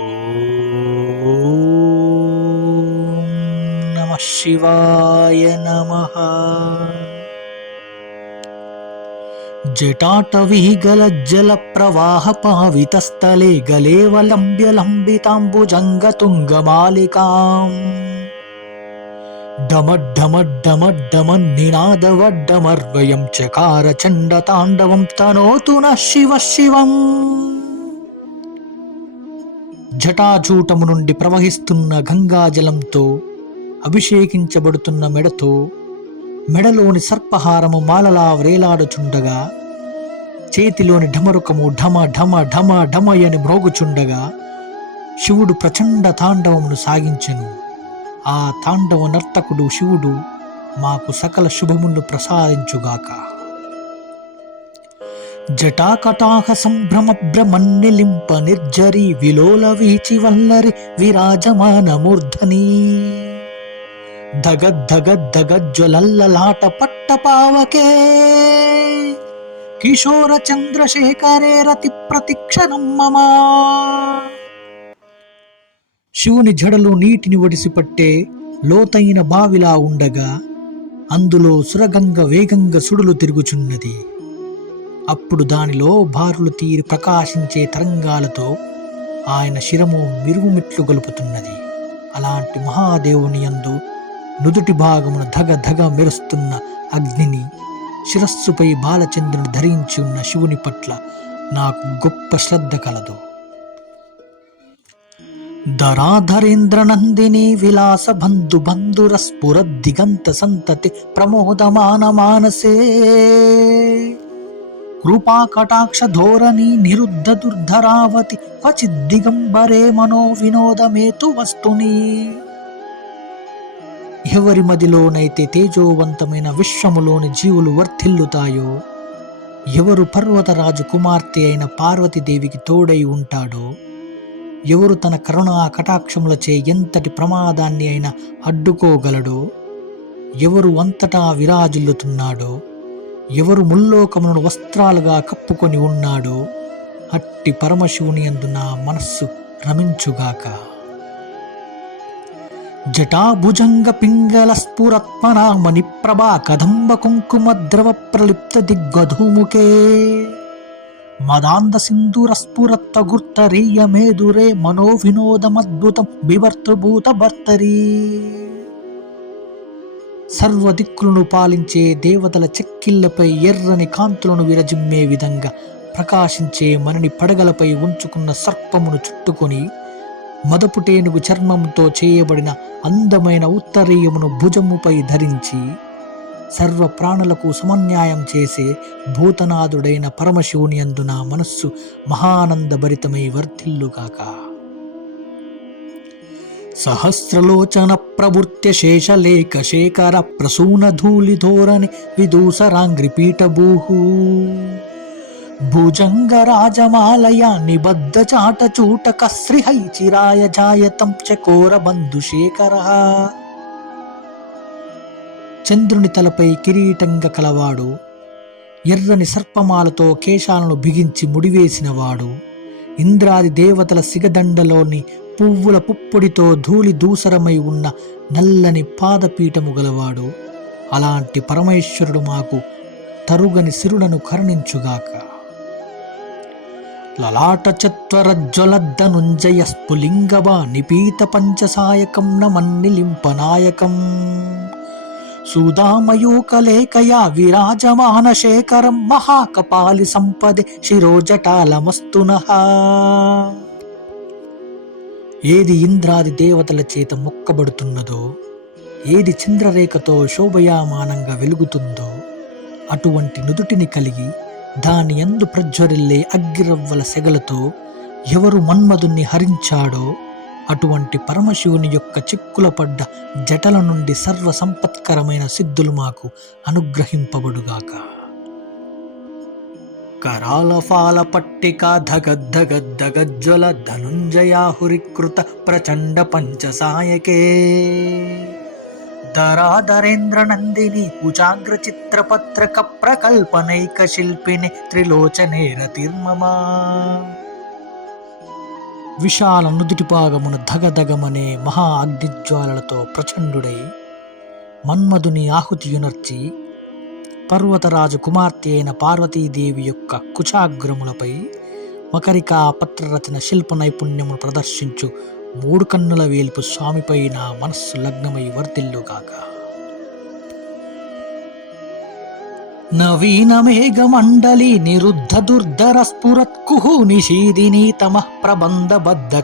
ఓం నమ శివాయ నమ. జటాటవీగలజ్జల ప్రవాహ పావితస్థలే గలేవలంబ్యలంబితాంబుజంగతుంగమాలికాం. డమడ్డమడ్డమడ్డమన్నినాదవడ్డమర్వయం చకార చండ తాండవం తనోతు న శివ శివం. జటాజూటము నుండి ప్రవహిస్తున్న గంగాజలంతో అభిషేకించబడుతున్న మెడతో మెడలోని సర్పహారము మాలలా వ్రేలాడుచుండగా చేతిలోని ఢమరుకము ఢమ ఢమ ఢమ ఢమయని మ్రోగుచుండగా శివుడు ప్రచండ తాండవమును సాగించెను. ఆ తాండవ నర్తకుడు శివుడు మాకు సకల శుభమును ప్రసాదించుగాక. జటాకటాహ సంభ్రమ భ్రమన్నిలింప నిర్జరి విలోల వీచి వల్లరి విరాజమాన మూర్ధని ధగద్ధగద్ధగజ్వలల్లలాట పట్టపావకే కిశోర చంద్రశేఖరే రతి ప్రతిక్షణం మమా. శివుని జడలు నీటిని ఒడిసిపట్టే లోతైన బావిలా ఉండగా అందులో సురగంగ వేగంగా సుడులు తిరుగుచున్నది. అప్పుడు దానిలో బారులు తీరి ప్రకాశించే తరంగాలతో ఆయన శిరము మిరుగుమిట్లు గలుపుతున్నది. అలాంటి మహాదేవుని యందు నుదుటి భాగమున ధగ ధగ మెరుస్తున్న అగ్నిని శిరస్సుపై బాలచంద్రుని ధరించి ఉన్న శివుని పట్ల నాకు గొప్ప శ్రద్ధ కలదు. ధరాధరేంద్ర నందిని విలాస బంధు బంధుర స్ఫుర దిగంత సంతతి ప్రమోదమాన మానసే కృపా కటాక్ష ధోరణి నిరుద్ధ దుర్ధరావతి క్వచిద్ దిగంబరే మనో వినోదమేతు వస్తుని. ఎవరి మదిలోనైతే తేజోవంతమైన విశ్వములోని జీవులు వర్ధిల్లుతాయో ఎవరు పర్వతరాజు కుమార్తె అయిన పార్వతీదేవికి తోడై ఉంటాడో ఎవరు తన కరుణా కటాక్షములచే ఎంతటి ప్రమాదాన్ని అయినా అడ్డుకోగలడో ఎవరు అంతటా విరాజిల్లుతున్నాడో ఎవరు ముల్లోకమును వస్త్రాలుగా కప్పుకొని ఉన్నాడో అట్టి పరమశివుని యందు నా మనస్సు రమించుగాక. జటాభుజంగ పింగళ స్ఫురత్మనామని ప్రభా కదంబ కుంకుమ ద్రవ ప్రలిప్త దిగ్గధూముకే. మదాంద సింధూర స్ఫురత్త గుర్తరీయ మేదురే మనో వినోదమద్భుతం భర్తరీ సర్వదిక్కులను పాలించే దేవతల చెక్కిళ్ళపై ఎర్రని కాంతులను విరజిమ్మే విధంగా ప్రకాశించే మనని పడగలపై ఉంచుకున్న సర్పమును చుట్టుకొని మదపుటేనుగు చర్మంతో చేయబడిన అందమైన ఉత్తరీయమును భుజముపై ధరించి సర్వ ప్రాణులకు సమన్యాయం చేసే భూతనాథుడైన పరమశివుని అందున మనస్సు మహానందభరితమై వర్ధిల్లుగాక. సహస్రలోచన ప్రవృత్య శేషలేఖ శేఖర ప్రసూన ధూళి ధోరణి విదూసరాంగ్రి పీఠభూహు. భుజంగ నిబద్ధ చాట చూటక చిరాయ జాయతం చకోర బంధు శేఖర. చంద్రుని తలపై కిరీటంగా కలవాడు ఎర్రని సర్పమాలతో కేశాలను బిగించి ముడివేసినవాడు ఇంద్రాది దేవతల సిగదండలోని పువ్వుల పుప్పొడితో ధూళి దూసరమై ఉన్న నల్లని పాదపీఠము గలవాడు. అలాంటి పరమేశ్వరుడు మాకు తరుగని సిరులను కరుణించుగాక. లలాట చత్వరజ్వలద్దనుంజయ స్ఫులింగవా నిపీత పంచసాయకం నమన్నిలింపనాయకం సుధామయూకలేకయా విరాజమాన శేఖరం మహాకపాలి సంపదే శిరోజటాలమస్తునః ఏది ఇంద్రాది దేవతల చేత మొక్కబడుతున్నదో ఏది చంద్రరేఖతో శోభయామానంగా వెలుగుతుందో అటువంటి నుదుటిని కలిగి దాని ఎందు ప్రజ్వరిల్లే అగ్గిరవ్వల సెగలతో ఎవరు మన్మధుణ్ణి హరించాడో అటువంటి పరమశివుని యొక్క చిక్కుల పడ్డ జటల నుండి సర్వ సంపత్కరమైన సిద్ధులు మాకు అనుగ్రహింపబడుగాక. కరాల ఫాల పట్టిక ధగద్ధగద్ధగజ్వల ధనుంజయాహురికృత ప్రచండ పంచసాయకే. ధరాధరేంద్ర నందిని కుచాగ్ర చిత్రపత్రక ప్రకల్పనైక శిల్పిని త్రిలోచనే రతిర్మమా విశాల నుదుటి భాగమున ధగధగమనే మహా అగ్నిజ్వాలలతో ప్రచండుడై మన్మధుని ఆహుతియునర్చి పర్వతరాజు కుమార్తె అయిన పార్వతీదేవి యొక్క కుచాగ్రములపై మకరికా పత్రరచన శిల్ప నైపుణ్యమును ప్రదర్శించు మూడు కన్నుల వేల్పు స్వామిపై నా మనస్సు లగ్నమై వర్తిల్లుగాక నవీన మేఘమండలి నిరుద్ధ దుర్ధర స్ఫురత్కుహు నిషీదిని తమ ప్రబంధ బద్ధ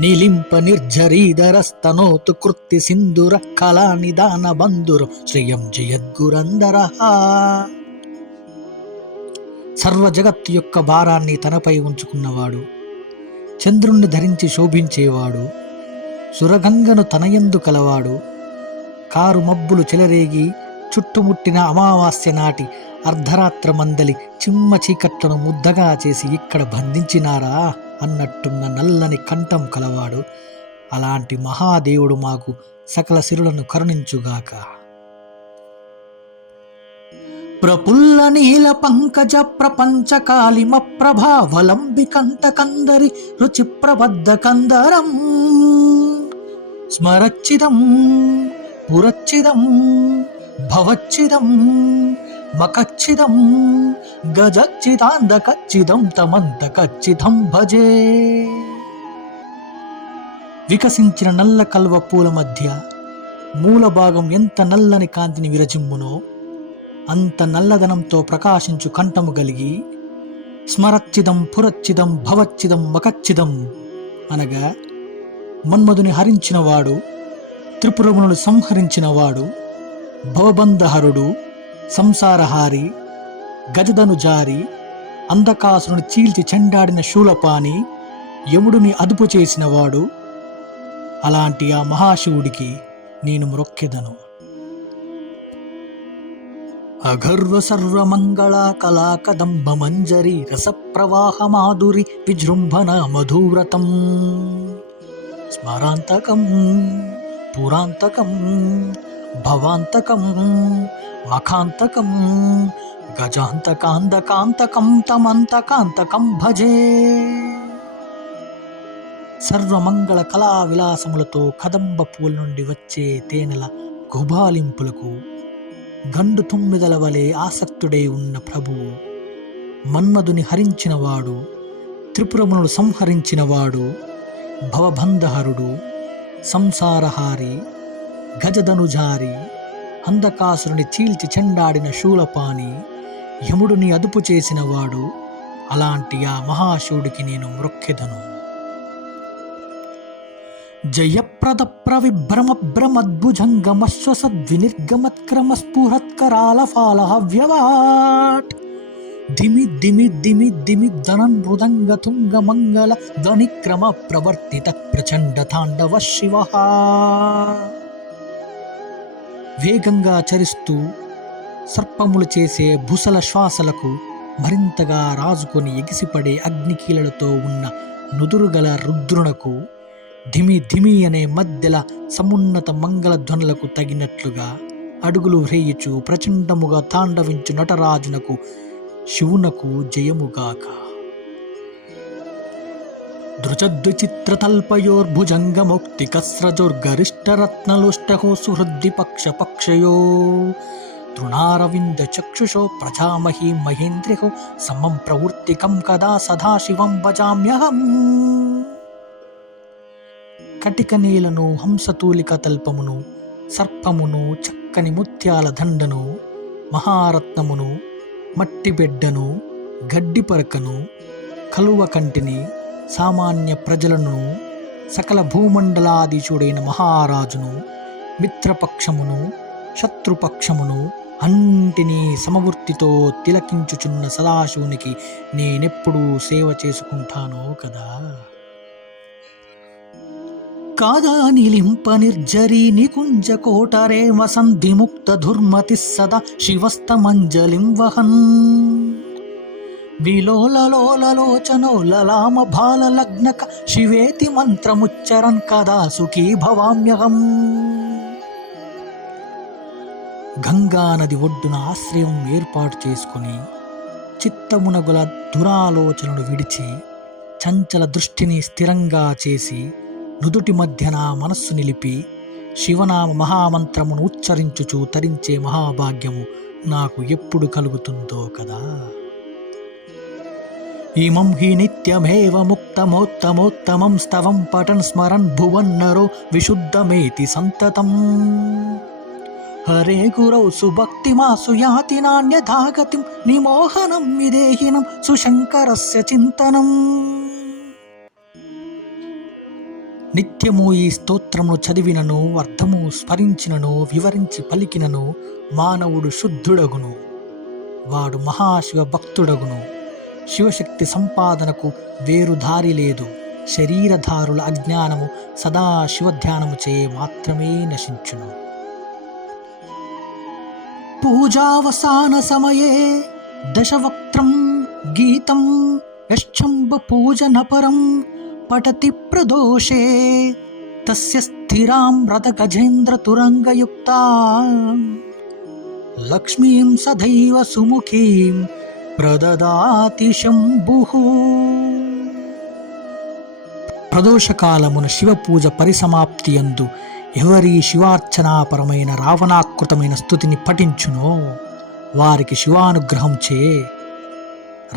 నిలింప నిర్జరీధరస్తనోతు కృత్తి సింధుర కళా నిదాన బంధురు శ్రియం జయద్గురందర సర్వ జగత్తు యొక్క భారాన్ని తనపై ఉంచుకున్నవాడు చంద్రుణ్ణి ధరించి శోభించేవాడు సురగంగను తనయందు కలవాడు కారు మబ్బులు చెలరేగి చుట్టుముట్టిన అమావాస్య నాటి అర్ధరాత్ర మందలి చిమ్మ చీకట్లను ముద్దగా చేసి ఇక్కడ బంధించినారా? అన్నట్టున్న నల్లని కంఠం కలవాడు. అలాంటి మహాదేవుడు మాకు సకల సిరులను కరుణించుగాక. ప్రపుల్ల నీల పంకజ ప్రపంచ కాలిమ ప్రభావలంబికంత కందరి రుచి ప్రబద్ధ కందరం. స్మరచ్చిదం పురచ్చిదం భవచ్చిదం మకచ్చిదం గజచ్చిదాందకచ్చిదం తమంత కచ్చితం భజే. వికసించిన నల్ల కల్వ పూల మధ్య మూల భాగం ఎంత నల్లని కాంతిని విరజిమ్మునో అంత నల్లదనంతో ప్రకాశించు కంఠము కలిగి స్మరచ్చిదం పురచ్చిదం భవచ్చిదం మకచ్చిదం అనగా మన్మధుని హరించినవాడు త్రిపురమును సంహరించినవాడు భవబంధహరుడు సంసారహారి గజదనుజారి అంధకాసురుని చీల్చి చెండాడిన శూలపాని యముడిని అదుపు చేసినవాడు. అలాంటి ఆ మహాశివుడికి నేను మ్రొక్కెదను. అగర్వ సర్వమంగళ కళాకదంబ మంజరి రస మాధురి విజృంభణ మధువ్రతం. స్మరాంతకం పురాంతకం భవాంతకం మఖాంతకం గజాంతకాంతకాంతకం తమంతకాంతకం భజే. సర్వమంగళ కళా విలాసములతో కదంబ పూల నుండి వచ్చే తేనెల గుబాలింపులకు గండు తుమ్మిదల వలె ఆసక్తుడై ఉన్న ప్రభువు మన్మధుని హరించినవాడు త్రిపురమును సంహరించినవాడు భవబంధహరుడు సంసారహారి గజధనుజారి అంధకాసురుని చీల్చి చెండాడిన శూలపాని యముడిని అదుపు చేసినవాడు అలాంటి ఆ మహాశివుడికి నేను మృక్కెదను. జయప్రద ప్రవిభ్రమ భ్రమద్భుజంగమశ్వసద్వినిర్గమత్క్రమ స్ఫురత్కరాల హవ్యవాట్ దిమి దిమి దిమి దిమి ధనన్ మృదంగ తుంగ మంగళ ధ్వనిక్రమ ప్రవర్తిత ప్రచండ తాండవ శివ. వేగంగా చరిస్తూ సర్పములు చేసే భుసల శ్వాసలకు మరింతగా రాజుకొని ఎగిసిపడే అగ్నికీలలతో ఉన్న నుదురుగల రుద్రునకు ధిమి ధిమి అనే మధ్యల సమున్నత మంగళ ధ్వనులకు తగినట్లుగా అడుగులు వ్రేయుచు ప్రచండముగా తాండవించు నటరాజునకు శివునకు జయముగాక. దృచద్విచిత్రతల్పయోర్భుజంగముక్తి కస్రజోర్గరిష్టరత్నలుష్టహో సుహృద్ది పక్ష పక్షయో తృణారవింద చక్షుషో ప్రజామహీ మహేంద్రిహో సమం ప్రవృత్తికం కదా సదాశివం భజామ్యహం కటిక నీలను హంసతూలిక తల్పమును సర్పమును చక్కని ముత్యాల దండను మహారత్నమును మట్టి బిడ్డను గడ్డి పరకను కలువ కంటిని సామాన్య ప్రజలను సకల భూమండలాధీశుడైన మహారాజును మిత్రపక్షమును శత్రుపక్షమును అంటిని సమవృత్తితో తిలకించుచున్న సదాశివునికి నేనెప్పుడూ సేవ చేసుకుంటానో కదా? కాదా నిలింప నిర్జరీ నికుంజ కోటరే వసంతి ముక్త దుర్మతి సదా శివస్తమంజలిం వహన్. విలోలలోలలోచనో లలామ బాల లగ్నక శివేతి మంత్రముచ్చరన్ కదా సుఖీ భవామ్యహం గంగా నది ఒడ్డున ఆశ్రయం ఏర్పాటు చేసుకుని చిత్తమునగుల దురాలోచనను విడిచి చంచల దృష్టిని స్థిరంగా చేసి నుదుటి మధ్యన మనస్సు నిలిపి శివనామ మహామంత్రమును ఉచ్చరించుచు తరించే మహాభాగ్యము నాకు ఎప్పుడు కలుగుతుందో కదా? ఇమం హి నిత్యమేవ ముక్తమోత్తమోత్తమం స్తవం పఠన్ స్మరన్ భువన్నరో విశుద్ధమేతి సంతతం. హరే గురౌ సుభక్తిమాసు యాతి నాణ్యధాగతిం నిమోహనం విదేహినం సుశంకరస్య చింతనం. నిత్యము ఈ స్తోత్రమును చదివినను అర్థము స్మరించినను వివరించి పలికినను మానవుడు శుద్ధుడగును. వాడు మహాశివ భక్తుడగును శివశక్తి సంపాదనకు వేరు దారి లేదు. శరీరధారుల అజ్ఞానము సదా శివధ్యానము చే మాత్రమే నశించును. పూజావసాన సమయే దశవక్త్రం గీతం యశ్చంబ పూజనపరం పఠతి ప్రదోషే తస్య స్థిరాం రథ గజేంద్ర తురంగయుక్త. లక్ష్మీం సదైవ సుముఖీం ప్రదదాతి శంభుః. ప్రదోషకాలమున శివపూజ పరిసమాప్తి యందు ఎవరి శివార్చనాపరమైన రావణాకృతమైన స్థుతిని పఠించునో వారికి శివానుగ్రహం చే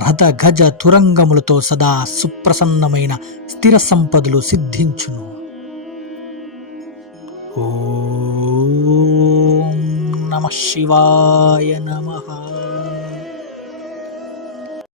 రథ గజ తురంగములతో సదా సుప్రసన్నమైన స్థిర సంపదలు సిద్ధించును. ఓ నమ శివాయ నమః.